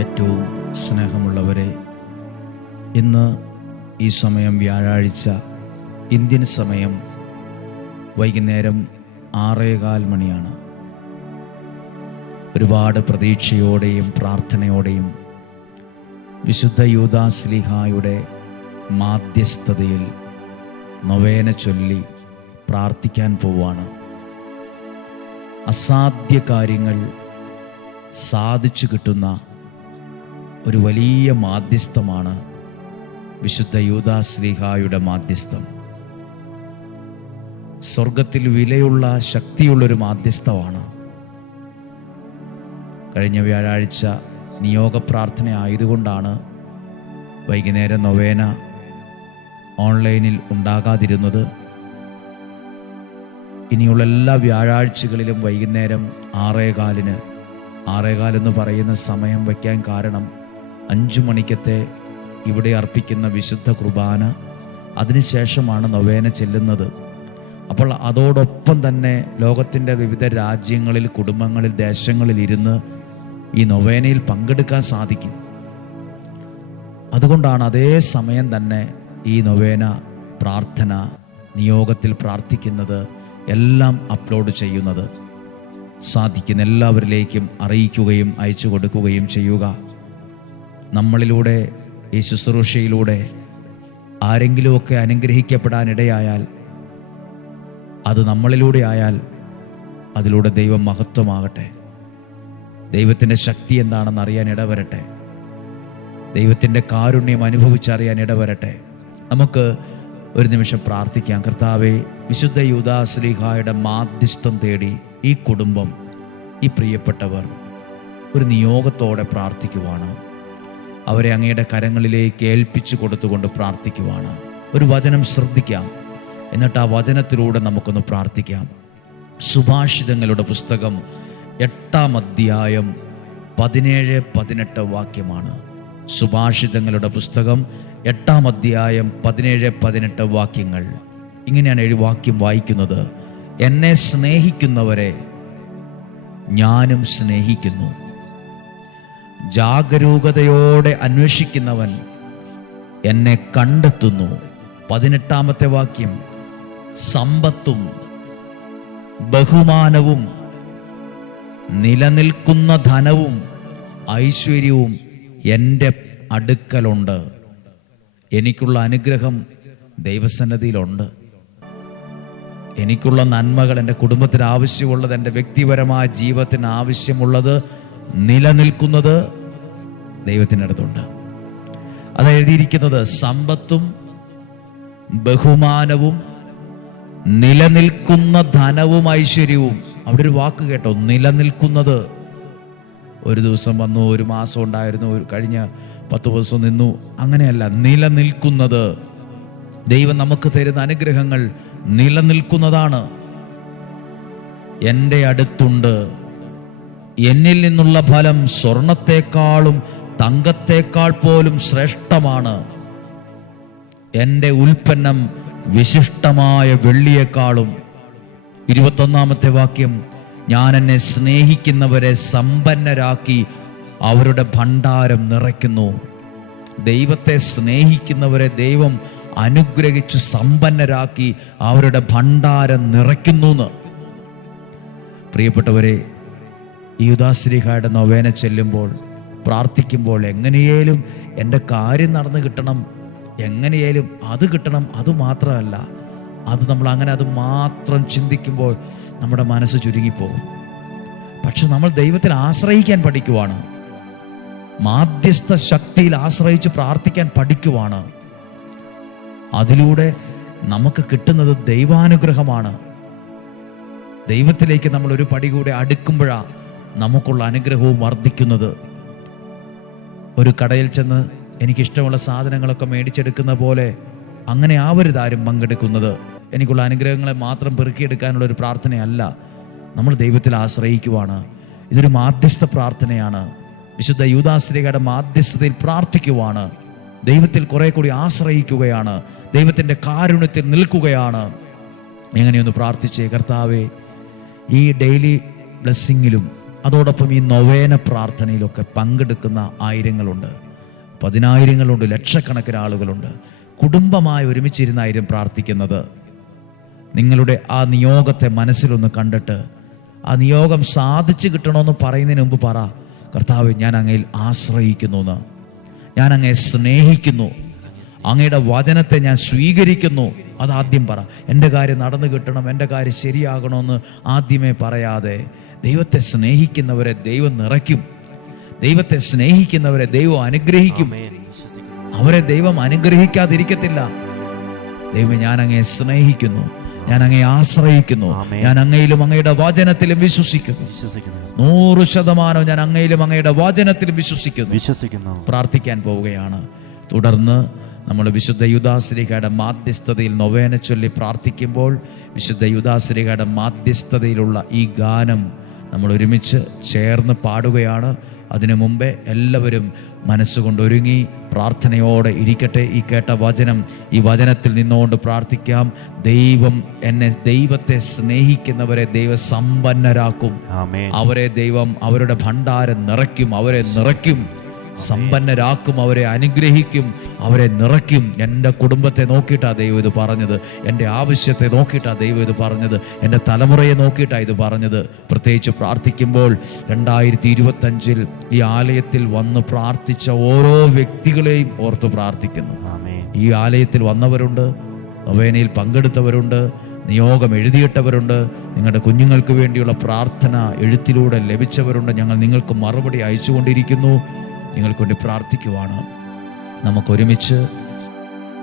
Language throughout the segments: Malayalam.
ഏറ്റവും സ്നേഹമുള്ളവരെ, ഇന്ന് ഈ സമയം വ്യാഴാഴ്ച ഇന്ത്യൻ സമയം വൈകുന്നേരം 6:15 മണിയാണ്. ഒരുപാട് പ്രതീക്ഷയോടെയും പ്രാർത്ഥനയോടെയും വിശുദ്ധ യൂദാശ്ലീഹായുടെ മാധ്യസ്ഥതയിൽ നൊവേന ചൊല്ലി പ്രാർത്ഥിക്കാൻ പോവാണ്. അസാധ്യ കാര്യങ്ങൾ സാധിച്ചു കിട്ടുന്ന ഒരു വലിയ മാധ്യസ്ഥമാണ് വിശുദ്ധ യൂദാശ്ലീഹായുടെ മാധ്യസ്ഥം. സ്വർഗത്തിൽ വിലയുള്ള ശക്തിയുള്ളൊരു മാധ്യസ്ഥമാണ്. കഴിഞ്ഞ വ്യാഴാഴ്ച നിയോഗ പ്രാർത്ഥന ആയതുകൊണ്ടാണ് വൈകുന്നേരം നൊവേന ഓൺലൈനിൽ ഉണ്ടാകാതിരുന്നത്. ഇനിയുള്ള എല്ലാ വ്യാഴാഴ്ചകളിലും വൈകുന്നേരം 6:15 6:15 പറയുന്ന സമയം വയ്ക്കാൻ കാരണം 5 മണിക്കത്തെ ഇവിടെ അർപ്പിക്കുന്ന വിശുദ്ധ കുർബാന, അതിനുശേഷമാണ് നൊവേന ചെല്ലുന്നത്. അപ്പോൾ അതോടൊപ്പം തന്നെ ലോകത്തിൻ്റെ വിവിധ രാജ്യങ്ങളിൽ, കുടുംബങ്ങളിൽ, ദേശങ്ങളിൽ ഇരുന്ന് ഈ നൊവേനയിൽ പങ്കെടുക്കാൻ സാധിക്കും. അതുകൊണ്ടാണ് അതേ സമയം തന്നെ ഈ നൊവേന പ്രാർത്ഥന, നിയോഗത്തിൽ പ്രാർത്ഥിക്കുന്നത് എല്ലാം അപ്ലോഡ് ചെയ്യുന്നത്. സാധിക്കുന്ന എല്ലാവരിലേക്കും അറിയിക്കുകയും അയച്ചു കൊടുക്കുകയും ചെയ്യുക. നമ്മളിലൂടെ, ഈ ശുശ്രൂഷയിലൂടെ ആരെങ്കിലുമൊക്കെ അനുഗ്രഹിക്കപ്പെടാനിടയായാൽ, അത് നമ്മളിലൂടെ ആയാൽ അതിലൂടെ ദൈവം മഹത്വമാകട്ടെ. ദൈവത്തിൻ്റെ ശക്തി എന്താണെന്ന് അറിയാൻ ഇടവരട്ടെ. ദൈവത്തിൻ്റെ കാരുണ്യം അനുഭവിച്ചറിയാൻ ഇടവരട്ടെ. നമുക്ക് ഒരു നിമിഷം പ്രാർത്ഥിക്കാം. കർത്താവേ, വിശുദ്ധ യൂദാശ്ലീഹായുടെ മാധ്യസ്ഥം തേടി ഈ കുടുംബം, ഈ പ്രിയപ്പെട്ടവർ ഒരു നിയോഗത്തോടെ പ്രാർത്ഥിക്കുവാണ്. അവരെ അങ്ങയുടെ കരങ്ങളിലേക്ക് ഏൽപ്പിച്ചു കൊടുത്തുകൊണ്ട് പ്രാർത്ഥിക്കുവാണ്. ഒരു വചനം ശ്രദ്ധിക്കാം, എന്നിട്ട് ആ വചനത്തിലൂടെ നമുക്കൊന്ന് പ്രാർത്ഥിക്കാം. സുഭാഷിതങ്ങളുടെ പുസ്തകം 8-ാം അധ്യായം 17-18 വാക്യമാണ്. സുഭാഷിതങ്ങളുടെ പുസ്തകം 8-ാം അധ്യായം 17-18 വാക്യങ്ങൾ. ഇങ്ങനെയാണ് ഈ വാക്യം വായിക്കുന്നത്: എന്നെ സ്നേഹിക്കുന്നവരെ ഞാനും സ്നേഹിക്കുന്നു, ജാഗരൂകതയോടെ അന്വേഷിക്കുന്നവൻ എന്നെ കണ്ടെത്തുന്നു. 18-ാമത്തെ വാക്യം: സമ്പത്തും ബഹുമാനവും നിലനിൽക്കുന്ന ധനവും ഐശ്വര്യവും എൻ്റെ അടുക്കലുണ്ട്. എനിക്കുള്ള അനുഗ്രഹം ദൈവസന്നിധിയിലുണ്ട്. എനിക്കുള്ള നന്മകൾ, എൻ്റെ കുടുംബത്തിന് ആവശ്യമുള്ളത്, എൻ്റെ വ്യക്തിപരമായ ജീവിതത്തിന് ആവശ്യമുള്ളത് നിലനിൽക്കുന്നത് ദൈവത്തിൻ്റെ അടുത്തുണ്ട്. അത് എഴുതിയിരിക്കുന്നത് സമ്പത്തും ബഹുമാനവും നിലനിൽക്കുന്ന ധനവും ഐശ്വര്യവും. അവിടെ ഒരു വാക്ക് കേട്ടോ, നിലനിൽക്കുന്നത്. ഒരു ദിവസം വന്നു, ഒരു മാസം ഉണ്ടായിരുന്നു, കഴിഞ്ഞ 10 ദിവസം നിന്നു, അങ്ങനെയല്ല. നിലനിൽക്കുന്നത്. ദൈവം നമുക്ക് തരുന്ന അനുഗ്രഹങ്ങൾ നിലനിൽക്കുന്നതാണ്. എൻ്റെ അടുത്തുണ്ട്. എന്നിൽ നിന്നുള്ള ഫലം സ്വർണത്തെക്കാളും തങ്കത്തെക്കാൾ പോലും ശ്രേഷ്ഠമാണ്. എൻ്റെ ഉൽപ്പന്നം വിശിഷ്ടമായ വെള്ളിയേക്കാളും. 21-ാമത്തെ വാക്യം: ഞാൻ എന്നെ സ്നേഹിക്കുന്നവരെ സമ്പന്നരാക്കി അവരുടെ ഭണ്ഡാരം നിറയ്ക്കുന്നു. ദൈവത്തെ സ്നേഹിക്കുന്നവരെ ദൈവം അനുഗ്രഹിച്ചു സമ്പന്നരാക്കി അവരുടെ ഭണ്ഡാരം നിറയ്ക്കുന്നു. പ്രിയപ്പെട്ടവരെ, ഈ യൂദാശ്ലീഹായുടെ നൊവേന ചെല്ലുമ്പോൾ, പ്രാർത്ഥിക്കുമ്പോൾ, എങ്ങനെയേലും എൻ്റെ കാര്യം നടന്നു കിട്ടണം, എങ്ങനെയേലും അത് കിട്ടണം, അത് മാത്രമല്ല, അത് നമ്മൾ അങ്ങനെ അത് മാത്രം ചിന്തിക്കുമ്പോൾ നമ്മുടെ മനസ്സ് ചുരുങ്ങിപ്പോകും. പക്ഷെ നമ്മൾ ദൈവത്തിൽ ആശ്രയിക്കാൻ പഠിക്കുവാണ്, മാധ്യസ്ഥ ശക്തിയിൽ ആശ്രയിച്ച് പ്രാർത്ഥിക്കാൻ പഠിക്കുവാണ്. അതിലൂടെ നമുക്ക് കിട്ടുന്നത് ദൈവാനുഗ്രഹമാണ്. ദൈവത്തിലേക്ക് നമ്മൾ ഒരു പടി കൂടെ അടുക്കുമ്പോഴാണ് നമുക്കുള്ള അനുഗ്രഹവും വർദ്ധിക്കുന്നത്. ഒരു കടയിൽ ചെന്ന് എനിക്കിഷ്ടമുള്ള സാധനങ്ങളൊക്കെ മേടിച്ചെടുക്കുന്ന പോലെ അങ്ങനെ ആവരുത് ആരും പങ്കെടുക്കുന്നത്. എനിക്കുള്ള അനുഗ്രഹങ്ങളെ മാത്രം പെറുക്കിയെടുക്കാനുള്ള ഒരു പ്രാർത്ഥനയല്ല. നമ്മൾ ദൈവത്തിൽ ആശ്രയിക്കുവാണ്. ഇതൊരു മാധ്യസ്ഥ പ്രാർത്ഥനയാണ്. വിശുദ്ധ യൂദാശ്ലീഹായുടെ മാധ്യസ്ഥതയിൽ പ്രാർത്ഥിക്കുവാണ്. ദൈവത്തിൽ കുറെ കൂടി ആശ്രയിക്കുകയാണ്. ദൈവത്തിൻ്റെ കാരുണ്യത്തിൽ നിൽക്കുകയാണ്. എങ്ങനെയൊന്ന് പ്രാർത്ഥിച്ചേ. കർത്താവേ, ഈ ഡെയിലി ബ്ലെസ്സിങ്ങിലും അതോടൊപ്പം ഈ നൊവേന പ്രാർത്ഥനയിലൊക്കെ പങ്കെടുക്കുന്ന ആയിരങ്ങളുണ്ട്, പതിനായിരങ്ങളുണ്ട്, ലക്ഷക്കണക്കിന് ആളുകളുണ്ട്. കുടുംബമായി ഒരുമിച്ചിരുന്നായിരം പ്രാർത്ഥിക്കുന്നത്. നിങ്ങളുടെ ആ നിയോഗത്തെ മനസ്സിലൊന്ന് കണ്ടിട്ട് ആ നിയോഗം സാധിച്ചു കിട്ടണമെന്ന് പറയുന്നതിന് മുമ്പ് പറ, കർത്താവേ, ഞാൻ അങ്ങയിൽ ആശ്രയിക്കുന്നു എന്ന്, ഞാൻ അങ്ങയെ സ്നേഹിക്കുന്നു, അങ്ങയുടെ വചനത്തെ ഞാൻ സ്വീകരിക്കുന്നു. അതാദ്യം പറ. എൻ്റെ കാര്യം നടന്നു കിട്ടണം, എൻ്റെ കാര്യം ശരിയാകണമെന്ന് ആദ്യമേ പറയാതെ, ദൈവത്തെ സ്നേഹിക്കുന്നവരെ ദൈവം നിറയ്ക്കും, ദൈവത്തെ സ്നേഹിക്കുന്നവരെ ദൈവം അനുഗ്രഹിക്കും. അവരെ ദൈവം അനുഗ്രഹിക്കാതിരിക്കത്തില്ല. ദൈവമേ, ഞാൻ അങ്ങയെ സ്നേഹിക്കുന്നു, ഞാൻ അങ്ങയെ ആശ്രയിക്കുന്നു, ഞാൻ അങ്ങയിലും അങ്ങയുടെ വചനത്തിലും വിശ്വസിക്കുന്നു. 100% ഞാൻ അങ്ങയിലും അങ്ങയുടെ വചനത്തിലും വിശ്വസിക്കുന്നു. പ്രാർത്ഥിക്കാൻ പോവുകയാണ്. തുടർന്ന് നമ്മൾ വിശുദ്ധ യൂദാശ്ലീഹയുടെ മാധ്യസ്ഥതയിൽ നൊവേന ചൊല്ലി പ്രാർത്ഥിക്കുമ്പോൾ വിശുദ്ധ യൂദാശ്ലീഹയുടെ മാധ്യസ്ഥതയിലുള്ള ഈ ഗാനം നമ്മൾ ഒരുമിച്ച് ചേർന്ന് പാടുകയാണ്. അതിനു മുമ്പേ എല്ലാവരും മനസ്സുകൊണ്ട് ഒരുങ്ങി പ്രാർത്ഥനയോടെ ഇരിക്കട്ടെ. ഈ കേട്ട വചനം, ഈ വചനത്തിൽ നിന്നുകൊണ്ട് പ്രാർത്ഥിക്കാം. ദൈവത്തെ സ്നേഹിക്കുന്നവരെ ദൈവം സമ്പന്നരാക്കും. അവരെ ദൈവം അവരുടെ ഭണ്ഡാരം നിറയ്ക്കും, അവരെ നിറയ്ക്കും, സമ്പന്നരാക്കും, അവരെ അനുഗ്രഹിക്കും, അവരെ നിറയ്ക്കും. എൻ്റെ കുടുംബത്തെ നോക്കിയിട്ടാണ് ദൈവം ഇത് പറഞ്ഞത്, എൻ്റെ ആവശ്യത്തെ നോക്കിയിട്ടാണ് ദൈവം ഇത് പറഞ്ഞത്, എൻ്റെ തലമുറയെ നോക്കിയിട്ടാണ് ഇത് പറഞ്ഞത്. പ്രത്യേകിച്ച് പ്രാർത്ഥിക്കുമ്പോൾ 2025 ഈ ആലയത്തിൽ വന്ന് പ്രാർത്ഥിച്ച ഓരോ വ്യക്തികളെയും ഓർത്ത് പ്രാർത്ഥിക്കുന്നു. ഈ ആലയത്തിൽ വന്നവരുണ്ട്, നൊവേനയിൽ പങ്കെടുത്തവരുണ്ട്, നിയോഗം എഴുതിയിട്ടവരുണ്ട്, നിങ്ങളുടെ കുഞ്ഞുങ്ങൾക്ക് വേണ്ടിയുള്ള പ്രാർത്ഥന എഴുത്തിലൂടെ ലഭിച്ചവരുണ്ട്. ഞങ്ങൾ നിങ്ങൾക്ക് മറുപടി അയച്ചുകൊണ്ടിരിക്കുന്നു, നിങ്ങൾക്ക് വേണ്ടി പ്രാർത്ഥിക്കുവാണ്. നമുക്കൊരുമിച്ച്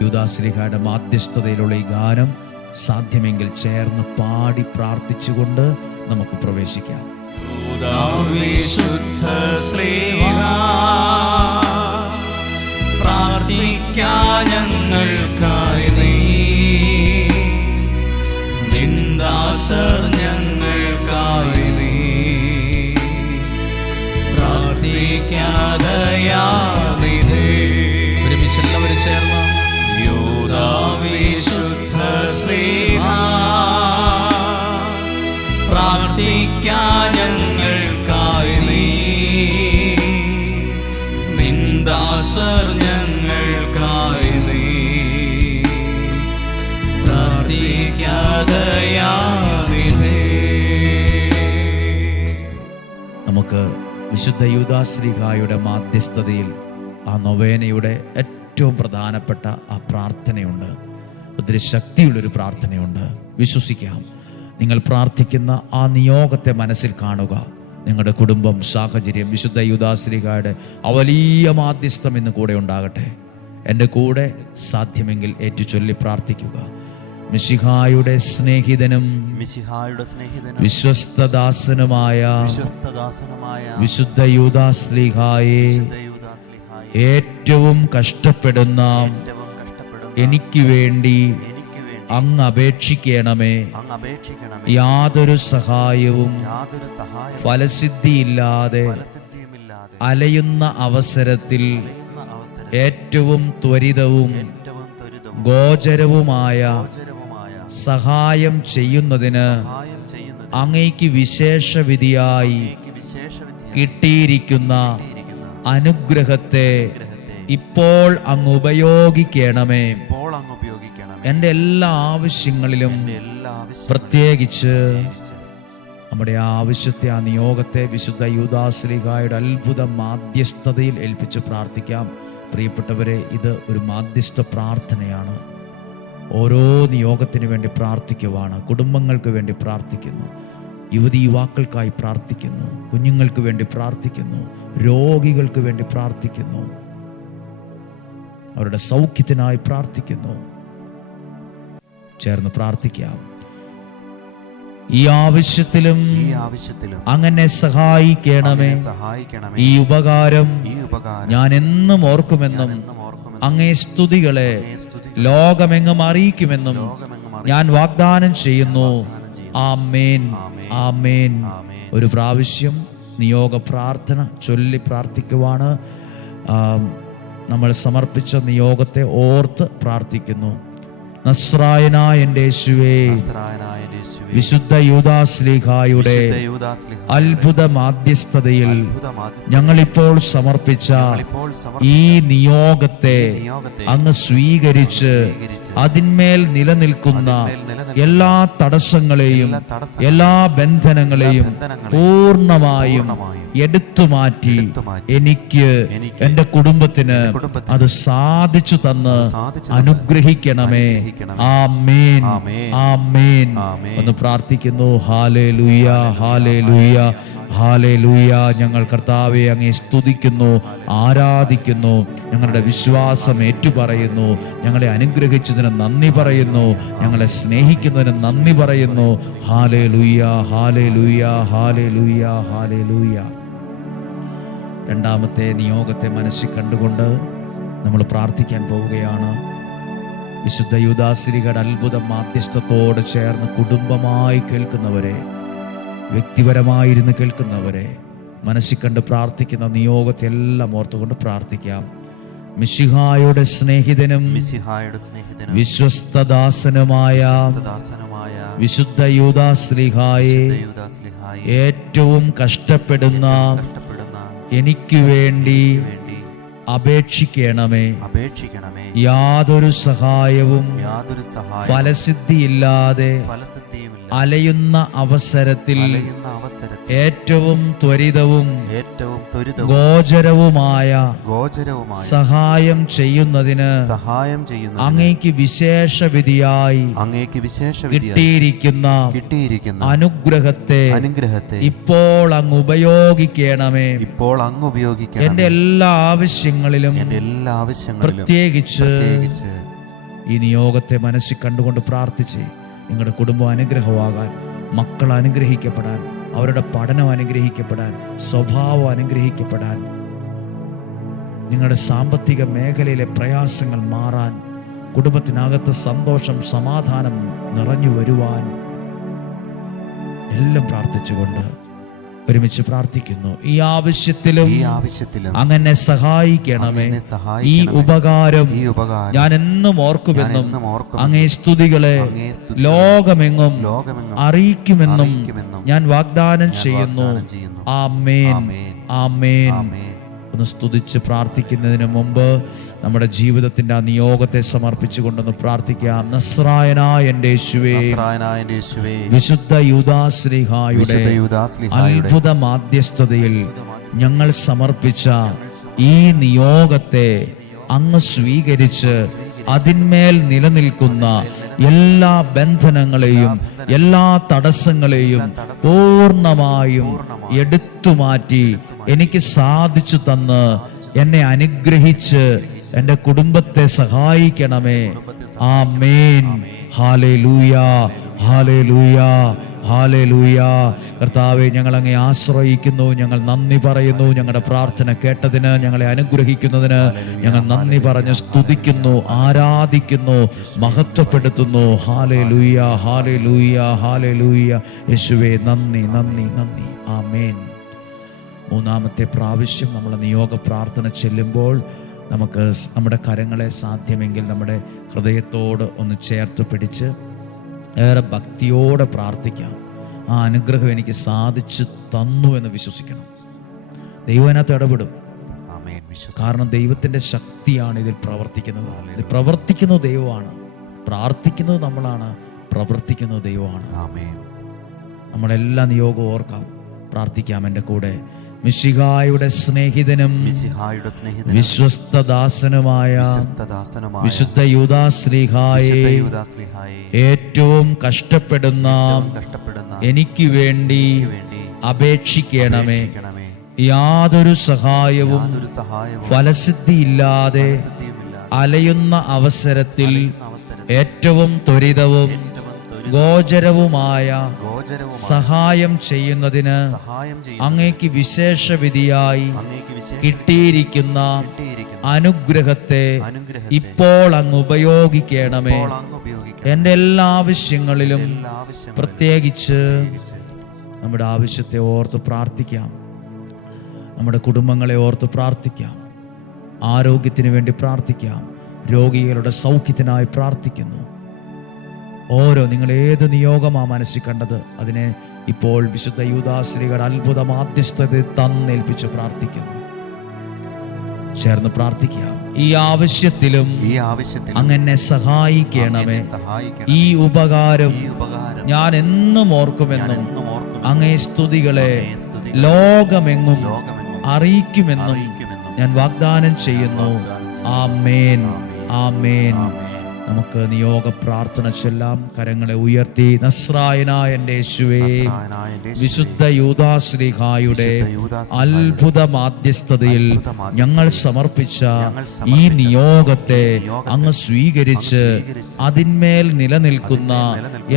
യൂദാശ്ലീഹയുടെ മാധ്യസ്ഥതയിലുള്ള ഈ ഗാനം സാധ്യമെങ്കിൽ ചേർന്ന് പാടി പ്രാർത്ഥിച്ചുകൊണ്ട് നമുക്ക് പ്രവേശിക്കാം. പ്രാർത്ഥിക്കാൻ ഞങ്ങൾക്കായി നീ, നിന്ദാസർ ഞങ്ങൾക്കായി നീ, പ്രാർത്ഥിക്കാതയാതിഥേ. ഒരുമിച്ച് എല്ലാവരും ചേർന്ന് യൂദാവിശുദ്ധ ശ്ലീഹ, പ്രാർത്ഥിക്കാൻ ഞങ്ങൾക്കായി നീ, നിന്ദാസർ ഞങ്ങൾക്കായി നീ, പ്രാർത്ഥിക്കാതയാതിഥേ. നമുക്ക് വിശുദ്ധ യൂദാശ്ലീഹായുടെ മാധ്യസ്ഥതയിൽ ആ നൊവേനയുടെ ഏറ്റവും പ്രധാനപ്പെട്ട ആ പ്രാർത്ഥനയുണ്ട്. ഒത്തിരി ശക്തിയുള്ളൊരു പ്രാർത്ഥനയുണ്ട്. വിശ്വസിക്കാം. നിങ്ങൾ പ്രാർത്ഥിക്കുന്ന ആ നിയോഗത്തെ മനസ്സിൽ കാണുക. നിങ്ങളുടെ കുടുംബം, സാഹചര്യം, വിശുദ്ധ യൂദാശ്ലീഹായുടെ ആ വലിയ മാധ്യസ്ഥം ഇന്ന് കൂടെ ഉണ്ടാകട്ടെ. എൻ്റെ കൂടെ സാധ്യമെങ്കിൽ ഏറ്റുചൊല്ലി പ്രാർത്ഥിക്കുക. മിശിഹായുടെ സ്നേഹിതനും വിശ്വസ്തദാസനുമായ വിശുദ്ധ യൂദാശ്ലീഹായെ, ഏറ്റവും കഷ്ടപ്പെടുന്ന എനിക്ക് വേണ്ടി അങ്ങ് അപേക്ഷിക്കണമേ. യാതൊരു സഹായവും ഫലസിദ്ധിയില്ലാതെ അലയുന്ന അവസരത്തിൽ ഏറ്റവും ത്വരിതവും ഗോചരവുമായ സഹായം ചെയ്യുന്നതിന് അങ്ങേക്ക് വിശേഷവിധിയായി കിട്ടിയിരിക്കുന്ന അനുഗ്രഹത്തെ ഇപ്പോൾ അങ്ങ് ഉപയോഗിക്കണമേ. എൻ്റെ എല്ലാ ആവശ്യങ്ങളിലും പ്രത്യേകിച്ച് നമ്മുടെ ആ ആവശ്യത്തെ, ആ നിയോഗത്തെ വിശുദ്ധ യൂദാശ്ലീഹായുടെ അത്ഭുത മാധ്യസ്ഥതയിൽ ഏൽപ്പിച്ച് പ്രാർത്ഥിക്കാം. പ്രിയപ്പെട്ടവരെ, ഇത് ഒരു മാധ്യസ്ഥ പ്രാർത്ഥനയാണ്. ഓരോ നിയോഗത്തിന് വേണ്ടി പ്രാർത്ഥിക്കുവാണ്. കുടുംബങ്ങൾക്ക് വേണ്ടി പ്രാർത്ഥിക്കുന്നു, യുവതി യുവാക്കൾക്കായി പ്രാർത്ഥിക്കുന്നു, കുഞ്ഞുങ്ങൾക്ക് വേണ്ടി പ്രാർത്ഥിക്കുന്നു, രോഗികൾക്ക് വേണ്ടി പ്രാർത്ഥിക്കുന്നു, അവരുടെ സൗഖ്യത്തിനായി പ്രാർത്ഥിക്കുന്നു. ചേർന്ന് പ്രാർത്ഥിക്കാം. ഈ ആവശ്യത്തിലും അങ്ങനെ സഹായിക്കണമേ. ഈ ഉപകാരം ഞാൻ എന്നും ഓർക്കുമെന്നും അങ്ങേ സ്തുതികളെ ലോകമെങ്ങും അറിയിക്കുമെന്നും ഞാൻ വാഗ്ദാനം ചെയ്യുന്നു. ആമേൻ, ആമേൻ. ഒരു പ്രാവശ്യം നിയോഗ പ്രാർത്ഥന ചൊല്ലി പ്രാർത്ഥിക്കുവാണ്. നമ്മൾ സമർപ്പിച്ച നിയോഗത്തെ ഓർത്ത് പ്രാർത്ഥിക്കുന്നു. നസ്രായനായ എൻ്റെ യേശുവേ, വിശുദ്ധ യൂദാശ്ലീഹായുടെ അത്ഭുത മാധ്യസ്ഥതയിൽ ഞങ്ങളിപ്പോൾ സമർപ്പിച്ച ഈ നിയോഗത്തെ അങ്ങ് സ്വീകരിച്ച് അതിന്മേൽ നിലനിൽക്കുന്ന എല്ലാ തടസ്സങ്ങളെയും എല്ലാ ബന്ധനങ്ങളെയും പൂർണ്ണമായും എടുത്തുമാറ്റി എനിക്ക് എൻ്റെ കുടുംബത്തിന് അത് സാധിച്ചു തന്ന് അനുഗ്രഹിക്കണമേ. ആമേൻ, ആമേൻ. ഒന്ന് പ്രാർത്ഥിക്കുന്നു. ഹല്ലേലൂയ, ഹല്ലേലൂയ, ഹല്ലേലൂയ. ഞങ്ങൾ കർത്താവെ അങ്ങേ സ്തുതിക്കുന്നു, ആരാധിക്കുന്നു, ഞങ്ങളുടെ വിശ്വാസം ഏറ്റുപറയുന്നു, ഞങ്ങളെ അനുഗ്രഹിച്ചതിന് നന്ദി പറയുന്നു, ഞങ്ങളെ സ്നേഹിക്കുന്നതിന് നന്ദി പറയുന്നു. ഹല്ലേലൂയ, ഹല്ലേലൂയ, ഹല്ലേലൂയ, ഹല്ലേലൂയ. രണ്ടാമത്തെ നിയോഗത്തെ മനസ്സിൽ കണ്ടുകൊണ്ട് നമ്മൾ പ്രാർത്ഥിക്കാൻ പോവുകയാണ്. വിശുദ്ധ യൂദാശ്ലീഹയുടെ അത്ഭുത മാധ്യസ്ഥത്തോട് ചേർന്ന് കുടുംബമായി കേൾക്കുന്നവരെ, വ്യക്തിപരമായിരുന്ന് കേൾക്കുന്നവരെ, മനസ്സിൽ കണ്ട് പ്രാർത്ഥിക്കുന്ന നിയോഗത്തെ എല്ലാം ഓർത്തുകൊണ്ട് പ്രാർത്ഥിക്കാം. മിശിഹായുടെ സ്നേഹിതനും വിശ്വസ്തദാസനുമായ വിശുദ്ധ യൂദാശ്ലീഹായെ ഏറ്റവും കഷ്ടപ്പെടുന്ന എനിക്ക് വേണ്ടി അപേക്ഷിക്കണമേ. യാതൊരു സഹായവും ഫലസിദ്ധിയില്ലാതെ അലയുന്ന അവസരത്തിൽ ഏറ്റവും ത്വരിതവും ഗോചരവുമായ സഹായം ചെയ്യുന്നതിന് അങ്ങേക്ക് വിശേഷ വിധിയായി കിട്ടിയിരിക്കുന്ന അനുഗ്രഹത്തെ ഇപ്പോൾ അങ്ങ് ഉപയോഗിക്കണമേ. എന്റെ എല്ലാ ആവശ്യങ്ങളിലും പ്രത്യേകിച്ച് ഈ നിയോഗത്തെ മനസ്സിൽ കണ്ടുകൊണ്ട് പ്രാർത്ഥിച്ച് നിങ്ങളുടെ കുടുംബം അനുഗ്രഹമാകാൻ, മക്കൾ അനുഗ്രഹിക്കപ്പെടാൻ, അവരുടെ പഠനം അനുഗ്രഹിക്കപ്പെടാൻ, സ്വഭാവം അനുഗ്രഹിക്കപ്പെടാൻ, നിങ്ങളുടെ സാമ്പത്തിക മേഖലയിലെ പ്രയാസങ്ങൾ മാറാൻ, കുടുംബത്തിനകത്ത് സന്തോഷം സമാധാനം നിറഞ്ഞു വരുവാൻ എല്ലാം പ്രാർത്ഥിച്ചുകൊണ്ട് ഒരുമിച്ച് പ്രാർത്ഥിക്കുന്നു. ഈ ആവശ്യത്തിലും അങ്ങനെ സഹായിക്കണമേ. ഈ ഉപകാരം ഞാൻ എന്നും ഓർക്കുമെന്നും അങ്ങേ സ്തുതികളെ ലോകമെങ്ങും അറിയിക്കുമെന്നും ഞാൻ വാഗ്ദാനം ചെയ്യുന്നു. ആമേൻ, ആമേൻ. ഒന്ന് സ്തുതിച്ച് പ്രാർത്ഥിക്കുന്നതിന് മുമ്പ് നമ്മുടെ ജീവിതത്തിന്റെ ആ നിയോഗത്തെ സമർപ്പിച്ചുകൊണ്ടൊന്ന് പ്രാർത്ഥിക്കാം. നസ്രായനായ എൻ്റെ യേശുവേ, വിശുദ്ധ യൂദാശ്ലീഹായുടെ അത്ഭുത മാധ്യസ്ഥതയിൽ ഞങ്ങൾ സമർപ്പിച്ച ഈ നിയോഗത്തെ അങ്ങ് സ്വീകരിച്ച് അതിന്മേൽ നിലനിൽക്കുന്ന എല്ലാ ബന്ധനങ്ങളെയും എല്ലാ തടസ്സങ്ങളെയും പൂർണ്ണമായും എടുത്തുമാറ്റി എനിക്ക് സാധിച്ചു തന്ന് എന്നെ അനുഗ്രഹിച്ച് എൻ്റെ കുടുംബത്തെ സഹായിക്കണമേ. ആമേൻ. ഹല്ലേലൂയ, ഹല്ലേലൂയ, ഹല്ലേലൂയ. കർത്താവേ, ഞങ്ങൾ അങ്ങേ ആശ്രയിക്കുന്നു, ഞങ്ങൾ നന്ദി പറയുന്നു. ഞങ്ങളുടെ പ്രാർത്ഥന കേട്ടതിന്, ഞങ്ങളെ അനുഗ്രഹിക്കുന്നതിന് ഞങ്ങൾ നന്ദി പറഞ്ഞ് സ്തുതിക്കുന്നു, ആരാധിക്കുന്നു, മഹത്വപ്പെടുത്തുന്നു. ഹല്ലേലൂയ, ഹല്ലേലൂയ, ഹല്ലേലൂയ. യേശുവേ, നന്ദി, നന്ദി, നന്ദി. ആമേൻ. മൂന്നാമത്തെ പ്രാവശ്യം നമ്മൾ നിയോഗ പ്രാർത്ഥന ചെല്ലുമ്പോൾ നമുക്ക് നമ്മുടെ കരങ്ങളെ സാധ്യമെങ്കിൽ നമ്മുടെ ഹൃദയത്തോട് ഒന്ന് ചേർത്ത് പിടിച്ച് ഏറെ ഭക്തിയോടെ പ്രാർത്ഥിക്കാം. ആ അനുഗ്രഹം എനിക്ക് സാധിച്ചു തന്നു എന്ന് വിശ്വസിക്കണം. ദൈവം അതിനകത്ത് ഇടപെടും. കാരണം ദൈവത്തിൻ്റെ ശക്തിയാണ് ഇതിൽ പ്രവർത്തിക്കുന്നത്. ഇത് പ്രവർത്തിക്കുന്നത് ദൈവമാണ്, പ്രാർത്ഥിക്കുന്നത് നമ്മളാണ്, പ്രവർത്തിക്കുന്നത് ദൈവമാണ്. നമ്മളെല്ലാ നിയോഗവും ഓർക്കാം, പ്രാർത്ഥിക്കാം. എൻ്റെ കൂടെ മിശിഹായുടെ സ്നേഹിതനും വിശ്വസ്തദാസനുമായ വിശുദ്ധ യൂദാശ്ലീഹായെ ഏറ്റവും കഷ്ടപ്പെടുന്ന എനിക്ക് വേണ്ടി അപേക്ഷിക്കണമേ. യാതൊരു സഹായവും ഫലസിദ്ധിയില്ലാതെ അലയുന്ന അവസരത്തിൽ ഏറ്റവും ത്വരിതവും ഗോചരവുമായ സഹായം ചെയ്യുന്നതിന് അങ്ങേക്ക് വിശേഷ വിധിയായി കിട്ടിയിരിക്കുന്ന അനുഗ്രഹത്തെ ഇപ്പോൾ അങ്ങ് ഉപയോഗിക്കണമേ. എൻ്റെ എല്ലാ ആവശ്യങ്ങളിലും പ്രത്യേകിച്ച് നമ്മുടെ ആവശ്യത്തെ ഓർത്ത് പ്രാർത്ഥിക്കാം. നമ്മുടെ കുടുംബങ്ങളെ ഓർത്ത് പ്രാർത്ഥിക്കാം. ആരോഗ്യത്തിന് വേണ്ടി പ്രാർത്ഥിക്കാം. രോഗികളുടെ സൗഖ്യത്തിനായി പ്രാർത്ഥിക്കുന്നു. നിങ്ങൾ ഏത് നിയോഗമാ മനസ്സിൽ കണ്ടത്, അതിനെ ഇപ്പോൾ വിശുദ്ധ യൂദാശ്രീകളുടെ അത്ഭുത മാധ്യസ്ഥത തന്നേൽപ്പിച്ച് പ്രാർത്ഥിക്കുന്നു. ചേർന്ന് പ്രാർത്ഥിക്കാം. ഈ ആവശ്യത്തിലും അങ്ങനെ സഹായിക്കണമേ. ഈ ഉപകാരം ഞാൻ എന്നും ഓർക്കുമെന്നും അങ്ങേ സ്തുതികളെ ലോകമെങ്ങും അറിയിക്കുമെന്നും ഞാൻ വാഗ്ദാനം ചെയ്യുന്നു. ആമേൻ, ആമേൻ. നമുക്ക് നിയോഗ പ്രാർത്ഥന ചൊല്ലാം. കരങ്ങളെ ഉയർത്തി. നസ്രായനായ എൻ്റെ യേശുവേ, വിശുദ്ധ യൂദാശ്ലീഹായുടെ അത്ഭുത മാധ്യസ്ഥതയിൽ ഞങ്ങൾ സമർപ്പിച്ച ഈ നിയോഗത്തെ അങ്ങ് സ്വീകരിച്ച് അതിന്മേൽ നിലനിൽക്കുന്ന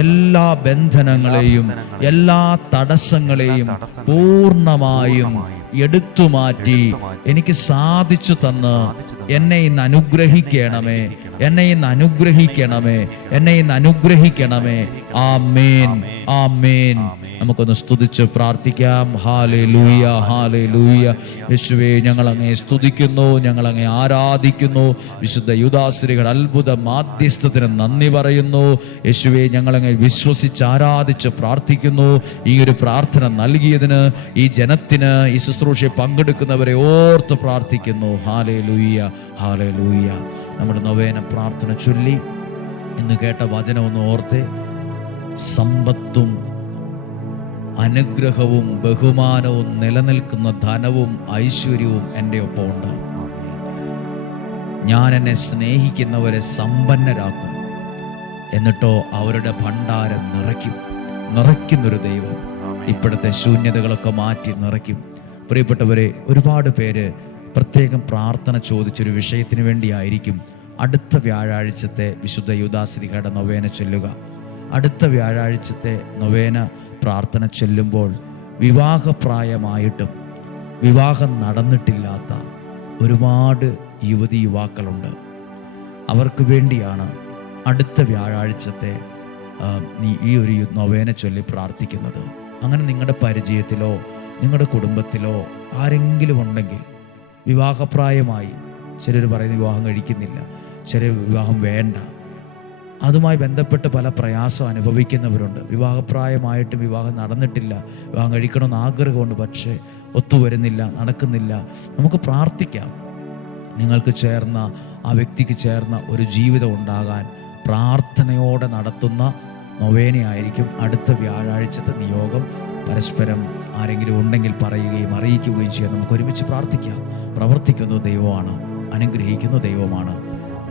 എല്ലാ ബന്ധനങ്ങളെയും എല്ലാ തടസ്സങ്ങളെയും പൂർണ്ണമായും എടുത്തുമാറ്റി എനിക്ക് സാധിച്ചു തന്ന് എന്നെ ഇന്ന് അനുഗ്രഹിക്കണമേ, എന്നെ ഇന്ന് അനുഗ്രഹിക്കണമേ, എന്നെ ഇന്ന് അനുഗ്രഹിക്കണമേ. ആമേൻ, ആമേൻ. നമുക്കൊന്ന് സ്തുതിച്ച് പ്രാർത്ഥിക്കാം. ഹല്ലേലൂയ, ഹല്ലേലൂയ. യേശുവേ, ഞങ്ങൾ അങ്ങേ സ്തുതിക്കുന്നു, ഞങ്ങൾ അങ്ങേ ആരാധിക്കുന്നു. വിശുദ്ധ യൂദാശ്രീകളുടെ അത്ഭുത മാധ്യസ്ഥത്തിന് നന്ദി പറയുന്നു. യേശുവേ, ഞങ്ങൾ അങ്ങേ വിശ്വസിച്ച് ആരാധിച്ച് പ്രാർത്ഥിക്കുന്നു. ഈ ഒരു പ്രാർത്ഥന നൽകിയതിന്, ഈ ജനത്തിന്, ഈ ശുശ്രൂഷയെ പങ്കെടുക്കുന്നവരെ ഓർത്ത് പ്രാർത്ഥിക്കുന്നു. Hallelujah, hallelujah. നമ്മുടെ നൊവേന പ്രാർത്ഥന ചൊല്ലി ഇന്ന് കേട്ട വചനം ഒന്ന് ഓർത്തെ. സമ്പത്തും അനുഗ്രഹവും ബഹുമാനവും നിലനിൽക്കുന്ന ധനവും ഐശ്വര്യവും എൻ്റെ ഒപ്പം ഉണ്ട്. ഞാൻ എന്നെ സ്നേഹിക്കുന്നവരെ സമ്പന്നരാക്കും, എന്നിട്ടോ അവരുടെ ഭണ്ഡാരം നിറയ്ക്കുന്നൊരു ദൈവം ഇപ്പോഴത്തെ ശൂന്യതകളൊക്കെ മാറ്റി നിറയ്ക്കും. പ്രിയപ്പെട്ടവരെ, ഒരുപാട് പേര് പ്രത്യേകം പ്രാർത്ഥന ചോദിച്ചൊരു വിഷയത്തിന് വേണ്ടിയായിരിക്കും അടുത്ത വ്യാഴാഴ്ചത്തെ വിശുദ്ധ യൂദാശ്ലീഹയുടെ നൊവേന ചൊല്ലുക. അടുത്ത വ്യാഴാഴ്ചത്തെ നൊവേന പ്രാർത്ഥന ചൊല്ലുമ്പോൾ വിവാഹപ്രായമായിട്ടും വിവാഹം നടന്നിട്ടില്ലാത്ത ഒരുപാട് യുവതി യുവാക്കളുണ്ട്. അവർക്ക് വേണ്ടിയാണ് അടുത്ത വ്യാഴാഴ്ചത്തെ ഈ ഒരു നൊവേന ചൊല്ലി പ്രാർത്ഥിക്കുന്നത്. അങ്ങനെ നിങ്ങളുടെ പരിചയത്തിലോ നിങ്ങളുടെ കുടുംബത്തിലോ ആരെങ്കിലും ഉണ്ടെങ്കിൽ വിവാഹപ്രായമായി, ചിലർ പറയുന്ന വിവാഹം കഴിക്കുന്നില്ല, ചിലർ വിവാഹം വേണ്ട, അതുമായി ബന്ധപ്പെട്ട് പല പ്രയാസം അനുഭവിക്കുന്നവരുണ്ട്. വിവാഹപ്രായമായിട്ടും വിവാഹം നടന്നിട്ടില്ല, വിവാഹം കഴിക്കണമെന്ന് ആഗ്രഹമുണ്ട്, പക്ഷേ ഒത്തുവരുന്നില്ല, നടക്കുന്നില്ല. നമുക്ക് പ്രാർത്ഥിക്കാം. നിങ്ങൾക്ക് ചേർന്ന, ആ വ്യക്തിക്ക് ചേർന്ന ഒരു ജീവിതം ഉണ്ടാകാൻ പ്രാർത്ഥനയോടെ നടത്തുന്ന നൊവേനയായിരിക്കും അടുത്ത വ്യാഴാഴ്ചത്തെ നിയോഗം. പരസ്പരം ആരെങ്കിലും ഉണ്ടെങ്കിൽ പറയുകയും അറിയിക്കുകയും ചെയ്യാം. നമുക്ക് ഒരുമിച്ച് പ്രാർത്ഥിക്കാം. പ്രവർത്തിക്കുന്ന ദൈവമാണ്, അനുഗ്രഹിക്കുന്ന ദൈവമാണ്.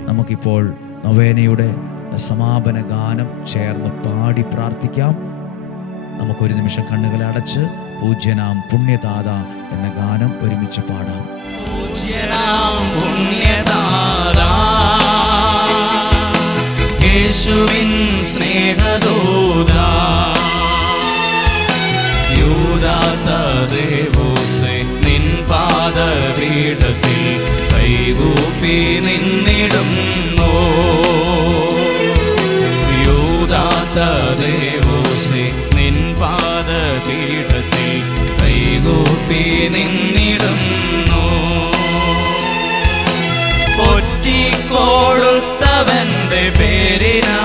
നമുക്കിപ്പോൾ നൊവേനയുടെ സമാപന ഗാനം ചേർന്ന് പാടി പ്രാർത്ഥിക്കാം. നമുക്കൊരു നിമിഷം കണ്ണുകൾ അടച്ച് പൂജ്യനാം പുണ്യദാത എന്ന ഗാനം ഒരുമിച്ച് പാടാം. പൂജ്യനാം പുണ്യദാത യേശുവിൻ സ്നേഹദൂത യൂദാതദേവോസേ നിൻ പാദപീഠത്തിൽ കൈകൂപ്പി നിന്നിടുന്നു. യൂദാതദേവോസേ നിൻ പാദപീഠത്തിൽ കൈകൂപ്പി നിന്നിടുന്നു. ഒറ്റിക്കൊടുത്തവന്റെ പേരിനാ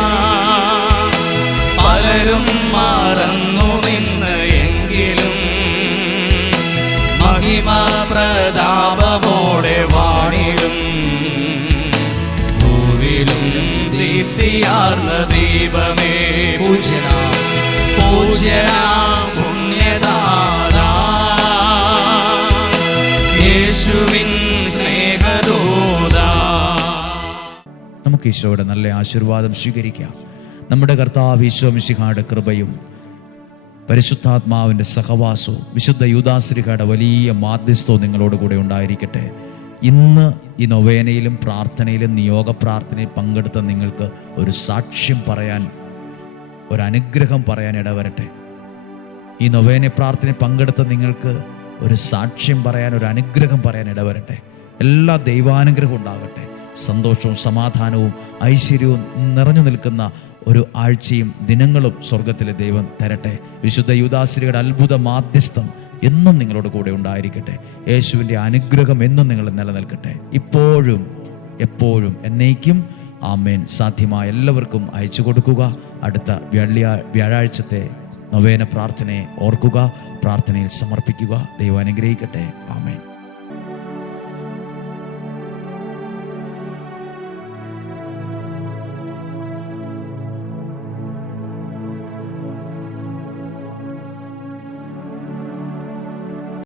പലരും മറന്നു നിന്ന്, എങ്കിലും മഹിമ പ്രതാപമോടെ വാണിടും. ഭൂവിലും ദീപ്തിയാർന്ന ദീപമേ, പൂജ്യനാം പുണ്യദാത യേശുവിൻ സ്നേഹദൂത. നമുക്ക് ഈശോയുടെ നല്ല ആശീർവാദം സ്വീകരിക്കാം. നമ്മുടെ കർത്താവ് ഈശോ മിശിഹായുടെ കൃപയും പരിശുദ്ധാത്മാവിൻ്റെ സഹവാസവും വിശുദ്ധ യൂദാശ്ലീഹയുടെ വലിയ മാധ്യസ്ഥവും നിങ്ങളോട് കൂടെ ഉണ്ടായിരിക്കട്ടെ. ഇന്ന് ഈ നൊവേനയിലും പ്രാർത്ഥനയിലും നിയോഗ പ്രാർത്ഥനയിൽ പങ്കെടുത്ത നിങ്ങൾക്ക് ഒരു സാക്ഷ്യം പറയാൻ, ഒരു അനുഗ്രഹം പറയാൻ ഇടവരട്ടെ. ഈ നൊവേന പ്രാർത്ഥനയിൽ പങ്കെടുത്ത നിങ്ങൾക്ക് ഒരു സാക്ഷ്യം പറയാൻ, ഒരു അനുഗ്രഹം പറയാൻ ഇടവരട്ടെ. എല്ലാ ദൈവാനുഗ്രഹവും ഉണ്ടാകട്ടെ. സന്തോഷവും സമാധാനവും ഐശ്വര്യവും നിറഞ്ഞു നിൽക്കുന്ന ഒരു ആഴ്ചയും ദിനങ്ങളും സ്വർഗത്തിലെ ദൈവം തരട്ടെ. വിശുദ്ധ യൂദാശ്ലീഹയുടെ അത്ഭുത മാധ്യസ്ഥം എന്നും നിങ്ങളോട് കൂടെ ഉണ്ടായിരിക്കട്ടെ. യേശുവിൻ്റെ അനുഗ്രഹം എന്നും നിങ്ങൾ നിലനിൽക്കട്ടെ, ഇപ്പോഴും എപ്പോഴും എന്നേക്കും. ആമേൻ. സാധ്യമായ എല്ലാവർക്കും അയച്ചു കൊടുക്കുക. അടുത്ത വ്യാഴാഴ്ചത്തെ നൊവേന പ്രാർത്ഥനയെ ഓർക്കുക, പ്രാർത്ഥനയിൽ സമർപ്പിക്കുക. ദൈവം അനുഗ്രഹിക്കട്ടെ. ആമേൻ.